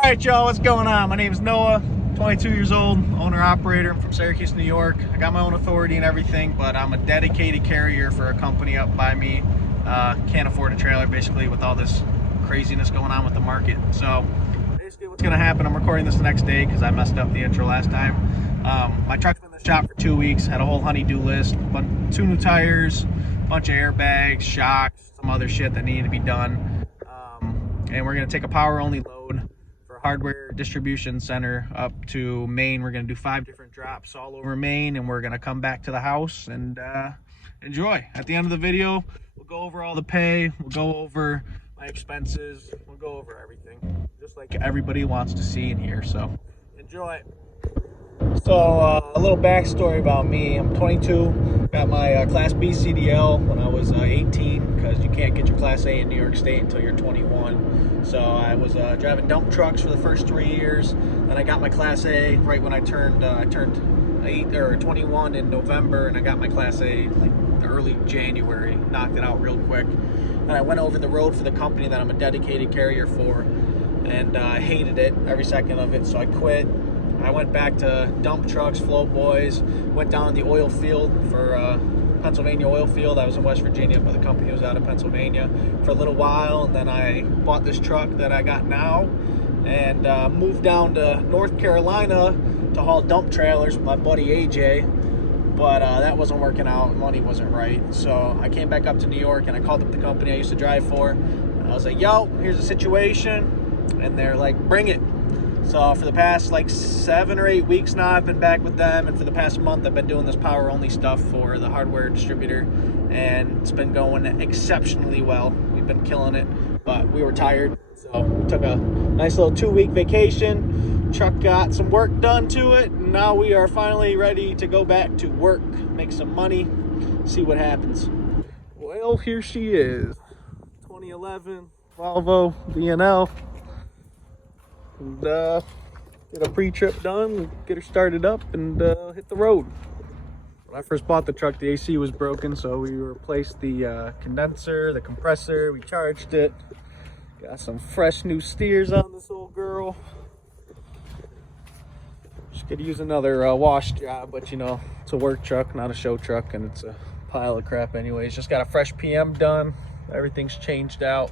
All right, y'all, what's going on? My name is Noah, 22 years old, owner-operator. I'm from Syracuse, New York. I got my own authority and everything, but I'm a dedicated carrier for a company up by me. Can't afford a trailer, basically, with all this craziness going on with the market. So basically what's going to happen, I'm recording this the next day because I messed up the intro last time. My truck's been in the shop for 2 weeks, had a whole honey-do list, 2 new tires, bunch of airbags, shocks, some other shit that needed to be done. And we're going to take a power-only load for hardware distribution center up to Maine. We're going to do 5 different drops all over Maine, and we're going to come back to the house and enjoy. At the end of the video, we'll go over all the pay, we'll go over my expenses, we'll go over everything, just like everybody wants to see and hear. So enjoy. So a little backstory about me. I'm 22, got my Class B CDL when I was 18, because you can't get your Class A in New York State until you're 21. So I was driving dump trucks for the first 3 years. Then I got my Class A right when I turned 21 in November, and I got my Class A like early January, knocked it out real quick. Then I went over the road for the company that I'm a dedicated carrier for, and I hated it, every second of it, so I quit. I went back to dump trucks, float boys, went down the oil field for Pennsylvania oil field. I was in West Virginia, but the company was out of Pennsylvania for a little while. And then I bought this truck that I got now and moved down to North Carolina to haul dump trailers with my buddy AJ. But that wasn't working out, money wasn't right. So I came back up to New York and I called up the company I used to drive for. And I was like, yo, here's the situation. And they're like, bring it. So for the past like 7 or 8 weeks now, I've been back with them, and for the past month I've been doing this power only stuff for the hardware distributor, and it's been going exceptionally well. We've been killing it, but we were tired, so we took a nice little 2-week vacation. Truck got some work done to it, and now we are finally ready to go back to work, make some money, see what happens. Well, here she is, 2011 Volvo VNL. And get a pre-trip done, get her started up, and hit the road. When I first bought the truck, the AC was broken, so we replaced the condenser, the compressor, we charged it. Got some fresh new steers on this old girl. Just could use another wash job, but you know, it's a work truck, not a show truck, and it's a pile of crap anyways. Just got a fresh PM done, everything's changed out.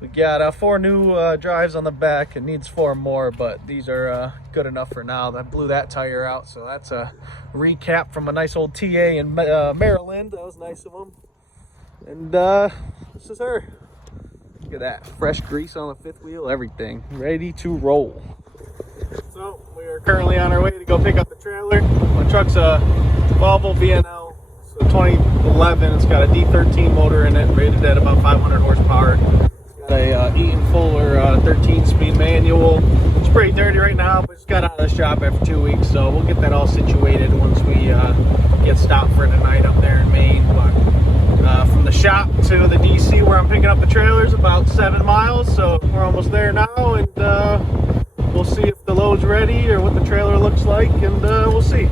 We got 4 new drives on the back. It needs 4 more, but these are good enough for now. I blew that tire out, so that's a recap from a nice old TA in Maryland. That was nice of them. And this is her. Look at that. Fresh grease on the 5th wheel, everything. Ready to roll. So we are currently on our way to go pick up the trailer. My truck's a Volvo VNL. So 2011. It's got a D13 motor in it, rated at about 500 horsepower. A Eaton Fuller 13-speed manual. It's pretty dirty right now, but it's got out of the shop after 2 weeks, so we'll get that all situated once we get stopped for the night up there in Maine. But from the shop to the DC where I'm picking up the trailer is about 7 miles, so we're almost there now, and we'll see if the load's ready or what the trailer looks like, and we'll see.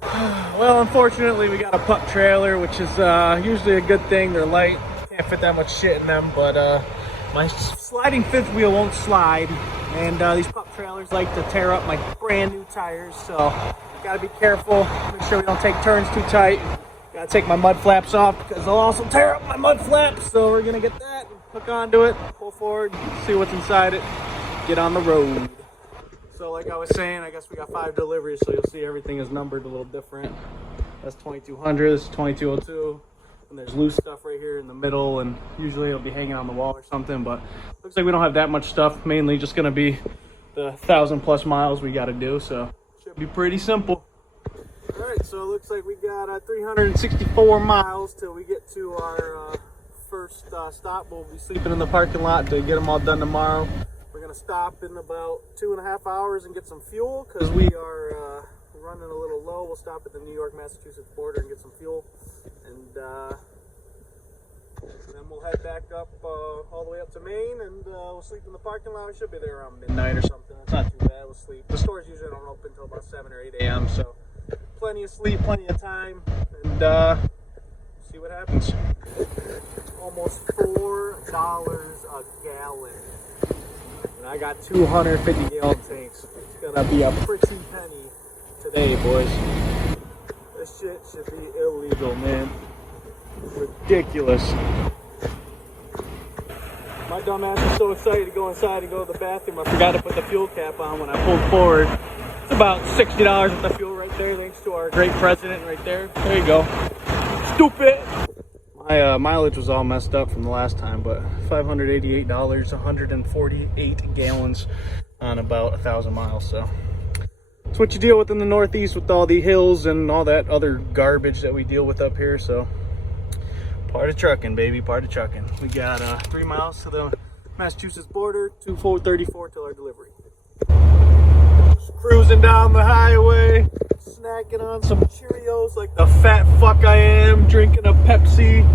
Well, unfortunately, we got a pup trailer, which is usually a good thing. They're light, can't fit that much shit in them, but my sliding 5th wheel won't slide, and these pup trailers like to tear up my brand new tires, so gotta be careful, make sure we don't take turns too tight. Gotta take my mud flaps off because they'll also tear up my mud flaps, so we're gonna get that, hook onto it, pull forward, see what's inside it, get on the road. So like I was saying, I guess we got 5 deliveries, so you'll see everything is numbered a little different. That's 2200, this is 2202. And there's loose stuff right here in the middle, and usually it'll be hanging on the wall or something, but looks like we don't have that much stuff. Mainly just gonna be the 1,000+ miles we gotta do, so should be pretty simple. All right, so it looks like we got 364 miles till we get to our first stop. We'll be sleeping in the parking lot to get them all done tomorrow. We're gonna stop in about 2.5 hours and get some fuel because we are running a little low. We'll stop at the New York-Massachusetts border and get some fuel. And then we'll head back up all the way up to Maine, and we'll sleep in the parking lot. We should be there around midnight or something. It's not too bad. We'll sleep. The stores usually don't open until about 7 or 8 a.m., so plenty of sleep, plenty of time, and see what happens. Almost $4 a gallon. And I got 250 gallon tanks. It's gonna be a pretty penny today, boys. This shit should be illegal, man. Ridiculous. My dumb ass was so excited to go inside and go to the bathroom, I forgot to put the fuel cap on when I pulled forward. It's about $60 with the fuel right there, thanks to our great president right there. There you go. Stupid! My mileage was all messed up from the last time, but $588, 148 gallons on about 1,000 miles, so. It's what you deal with in the Northeast with all the hills and all that other garbage that we deal with up here, so. Part of trucking, baby, part of trucking. We got 3 miles to the Massachusetts border, 434 till our delivery. Just cruising down the highway, snacking on some Cheerios like the fat fuck I am, drinking a Pepsi,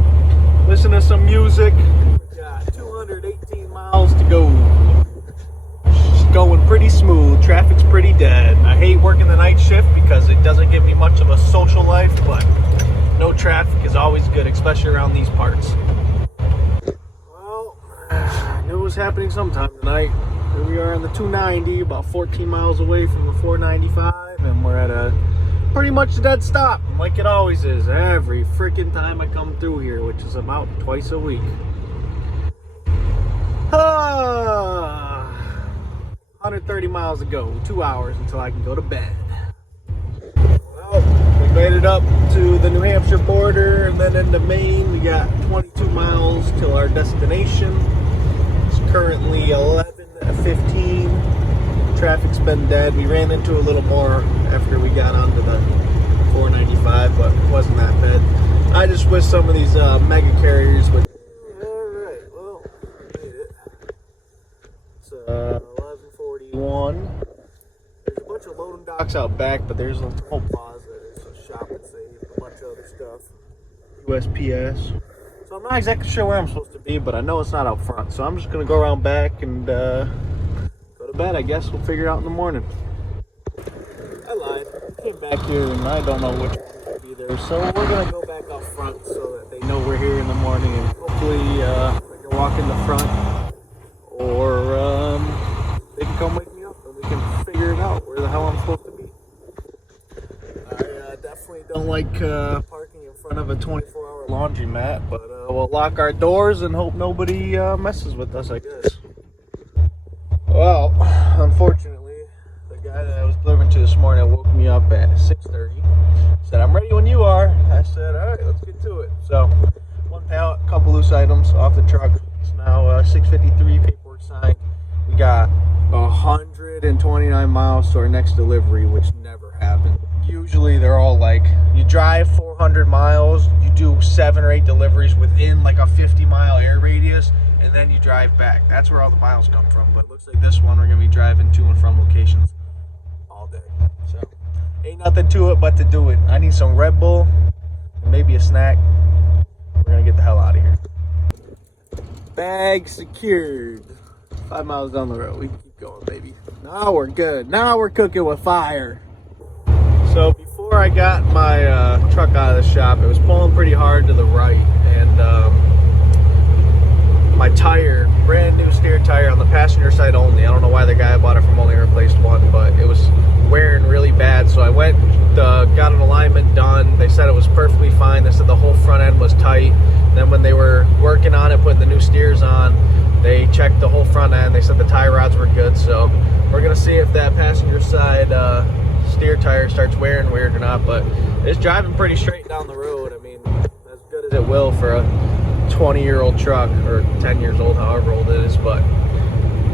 listening to some music. We got 218 miles to go. Just going pretty smooth, traffic's pretty dead. I hate working the night shift because it doesn't give me much of a social life, but no traffic is always good, especially around these parts. Well, I knew it was happening sometime tonight. Here we are on the 290, about 14 miles away from the 495, and we're at a pretty much dead stop, like it always is, every freaking time I come through here, which is about twice a week. 130 miles to go, 2 hours until I can go to bed. Well, we made it up to the New Hampshire border and then into Maine. We got 22 miles till our destination. It's currently 11:15. Traffic's been dead. We ran into a little more after we got onto the 495, but it wasn't that bad. I just wish some of these mega carriers would. Alright, well, made it. It's 11:41. There's a bunch of loading docks out back, but there's a whole plaza. There's a shop and save, a bunch of other stuff. USPS. So I'm not exactly sure where I'm supposed to be, but I know it's not out front. So I'm just going to go around back and go to bed, I guess. We'll figure it out in the morning. I lied. I came back here and I don't know which one will be there. So we're going to go back up front so that they know we're here in the morning. And hopefully I can walk in the front, or they can come wake me up and we can figure it out where the hell I'm supposed to be. I definitely don't like parking in front of a 24-hour laundromat, but we'll lock our doors and hope nobody messes with us, I guess. Well, unfortunately, the guy that I was delivering to this morning woke me up at 6:30. Said, "I'm ready when you are." I said, "All right, let's get to it." So, one pallet, a couple loose items off the truck. It's now 6:53, paperwork signed. We got 129 miles to our next delivery, which never happened. Usually they're all like, you drive 400 miles, you do 7 or 8 deliveries within like a 50-mile air radius, and then you drive back. That's where all the miles come from. But it looks like this one we're going to be driving to and from locations all day. So, ain't nothing to it but to do it. I need some Red Bull and maybe a snack. We're going to get the hell out of here. Bag secured. 5 miles down the road. We can keep going, baby. Now we're good. Now we're cooking with fire. So before I got my truck out of the shop, it was pulling pretty hard to the right, and my tire, brand new steer tire on the passenger side only. I don't know why the guy I bought it from only replaced one, but it was wearing really bad. So I went, got an alignment done. They said it was perfectly fine. They said the whole front end was tight. Then when they were working on it, putting the new steers on, they checked the whole front end. They said the tie rods were good. So we're gonna see if that passenger side steer tire starts wearing weird or not, but it's driving pretty straight down the road. I mean, as good as it will for a 20-year-old truck, or 10 years old, however old it is. But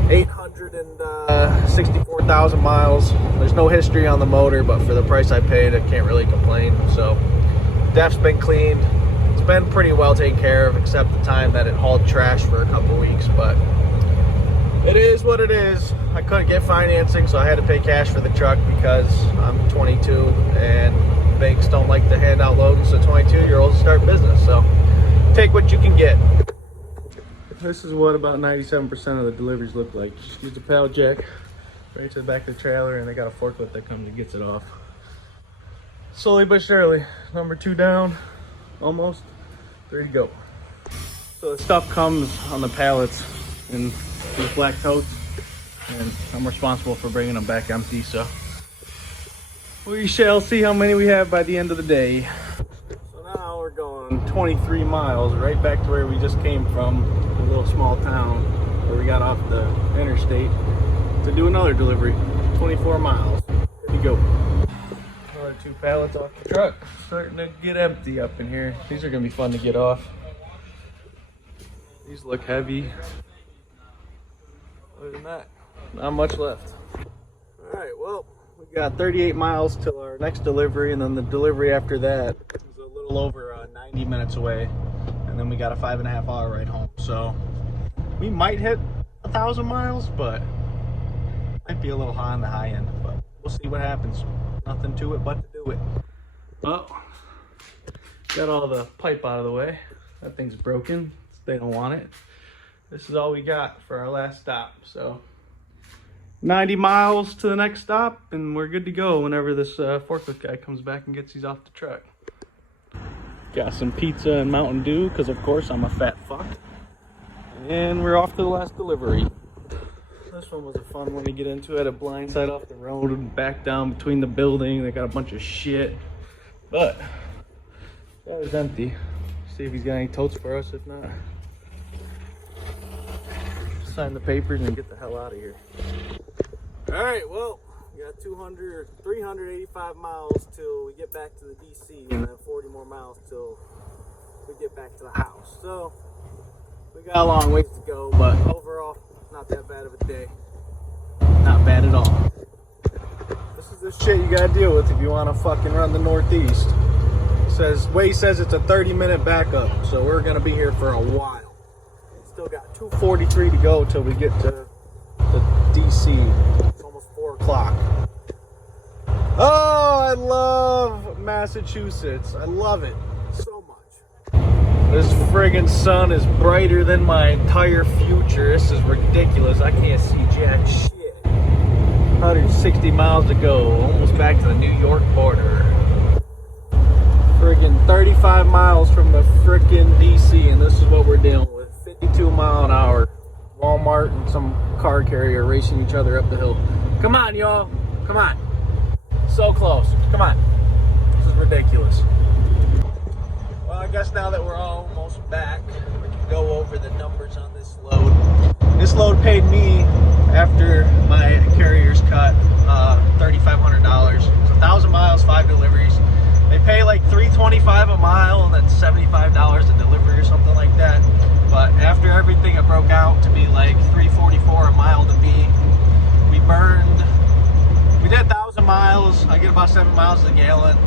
864,000 miles. There's no history on the motor, but for the price I paid, I can't really complain. So def's been cleaned. It's been pretty well taken care of, except the time that it hauled trash for a couple weeks. But it is what it is. I couldn't get financing, so I had to pay cash for the truck because I'm 22 and banks don't like to hand out loans to 22-year-olds to start business. So take what you can get. This is what about 97% of the deliveries look like. Just use the pallet jack right to the back of the trailer, and they got a forklift that comes and gets it off. Slowly but surely. Number 2 down, almost. 3 to go. So the stuff comes on the pallets in these black totes. and I'm responsible for bringing them back empty. So we shall see how many we have by the end of the day. So now we're going 23 miles right back to where we just came from, a little small town where we got off the interstate to do another delivery. 24 miles. Here we go. Another 2 pallets off the truck. Starting to get empty up in here. These are going to be fun to get off. These look heavy. Other than that, not much left. Alright, well, we got 38 miles till our next delivery, and then the delivery after that is a little over 90 minutes away. And then we got a 5.5 hour ride home. So we might hit 1,000 miles, but might be a little high on the high end. But we'll see what happens. Nothing to it but to do it. Well, got all the pipe out of the way. That thing's broken. They don't want it. This is all we got for our last stop. So 90 miles to the next stop, and we're good to go whenever this forklift guy comes back and gets these off the truck. Got some pizza and Mountain Dew, because of course I'm a fat fuck. And we're off to the last delivery. This one was a fun one to get into. I had a blind side off the road and back down between the building. They got a bunch of shit. But that is empty. See if he's got any totes for us. If not, sign the papers and get the hell out of here. All right, well, we got 385 miles till we get back to the DC, and then 40 more miles till we get back to the house. So we got a long ways to go, but overall, not that bad of a day. Not bad at all. This is the shit you gotta deal with if you want to fucking run the Northeast. Waze says it's a 30-minute backup, so we're gonna be here for a while. Still got 2:43 to go till we get to the DC. It's almost 4 o'clock. Oh, I love Massachusetts. I love it so much. This friggin' sun is brighter than my entire future. This is ridiculous. I can't see jack shit. 160 miles to go, almost back to the New York border. Friggin' 35 miles from the frickin' DC, and this is what we're dealing with. 52 mile an hour. Walmart and some car carrier racing each other up the hill. Come on, y'all. Come on. So close. Come on. This is ridiculous. Well, I guess now that we're almost back, we can go over the numbers on this load. This load paid me, after my carrier's cut, $3,500. It's 1,000 miles, 5 deliveries. They pay like $325 a mile and then $75 a delivery or something like that. But after everything, it broke out to be like $344 a mile to me. We did 1,000 miles. I get about 7 miles a gallon.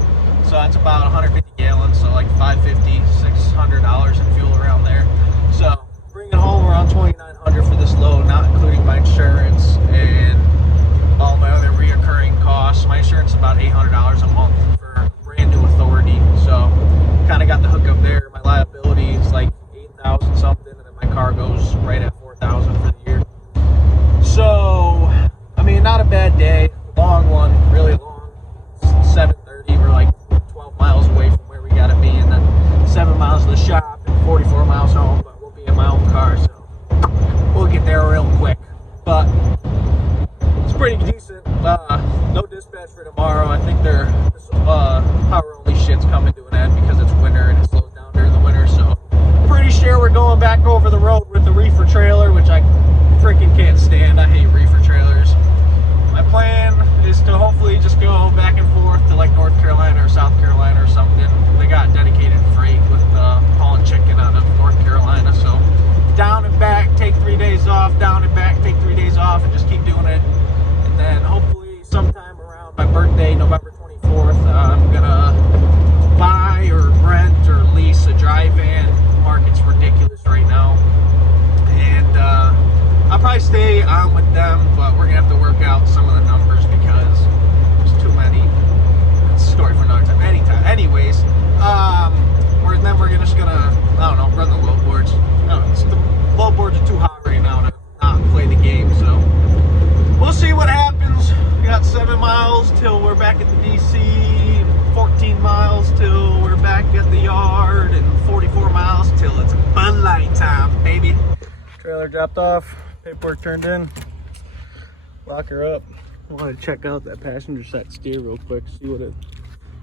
So that's about 150 gallons. So like $550, $600 in fuel around there. So bringing home around $2,900 for this load, not including my insurance and all my other reoccurring costs. My insurance is about $800 a month for brand new authority. So kind of got the hook up there. My liability is like 8,000 something, and then my car goes right at 4,000 for the year. So I mean, not a bad day. Long one, really long. 7:30. We're like 12 miles away from where we gotta be, and then 7 miles to the shop and 44 miles home. But we'll be in my own car, so we'll get there real quick. But it's pretty decent. No dispatch for tomorrow. I think this power only shit's coming to an end because it's winter and it slows down during the winter. So pretty sure we're going back over the road with the reefer trailer, which I freaking can't stand. I hate reefer trailers. My plan is to hopefully just go back and forth to like North Carolina or South Carolina or something. They got dedicated freight with hauling chicken out of North Carolina. So down and back, take 3 days off, down and back, take 3 days off, and just keep doing it. And then hopefully sometime around my birthday, November 24th, I'm gonna buy or rent or lease a dry van. The market's ridiculous right now. And I'll probably stay on with them, but we're gonna have to work out some of the numbers because there's too many. It's a story for another time. Anyways, we're just gonna, I don't know, run the load boards. No, the load boards are too hot right now to not play the game, so we'll see what happens. We got 7 miles till we're back at the DC, 14 miles till we're back at the yard, and 44 miles till it's Bud Light time, baby. Trailer dropped off, paperwork turned in. lock her up. I want to check out that passenger side steer real quick, see what if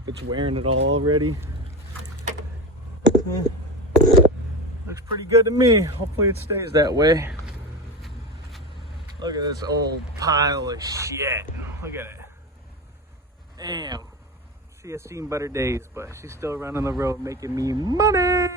it's wearing it all already. Looks pretty good to me. Hopefully it stays that way. Look at this old pile of shit. Look at it. Damn. She has seen better days, but she's still running the road making me money.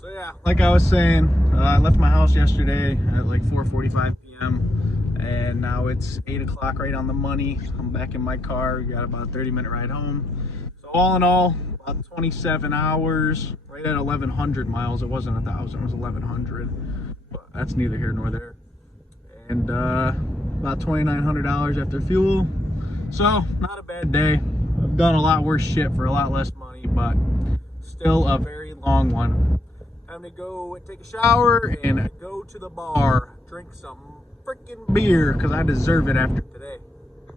So yeah, like I was saying, I left my house yesterday at like 4:45 p.m. and now it's 8 o'clock, right on the money. I'm back in my car. We got about a 30-minute ride home. So all in all, about 27 hours, right at 1,100 miles. It wasn't 1,000, it was 1,100, but that's neither here nor there. And about $2,900 after fuel. So not a bad day. I've done a lot worse shit for a lot less money, but still a very long one. Time to go and take a shower and go to the bar, drink some freaking beer, because I deserve it after today.